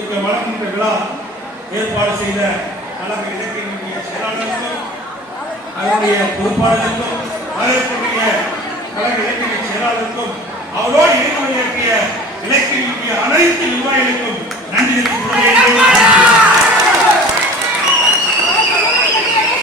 கொடுக்க வழங்குகின்ற விழா ஏற்பாடு செய்த கழக இலக்கிய செயலாளருக்கும் அதனுடைய பொறுப்பாளருக்கும் அதற்குரிய கழக இலக்கிய செயலாளருக்கும் அவரோடு இயக்கிய இலக்கிய அனைத்து நிர்வாகிகளுக்கும் நன்றி தெரிவித்துக் கொள்கிறேன்.